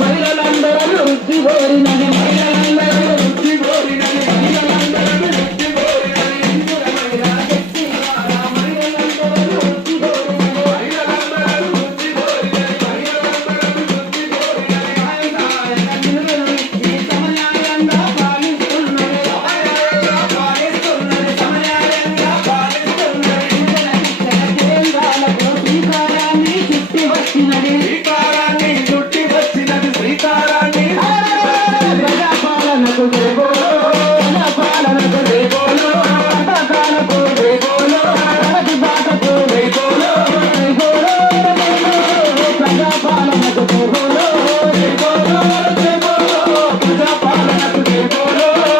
మహిళలందరూ వృత్తి should give up.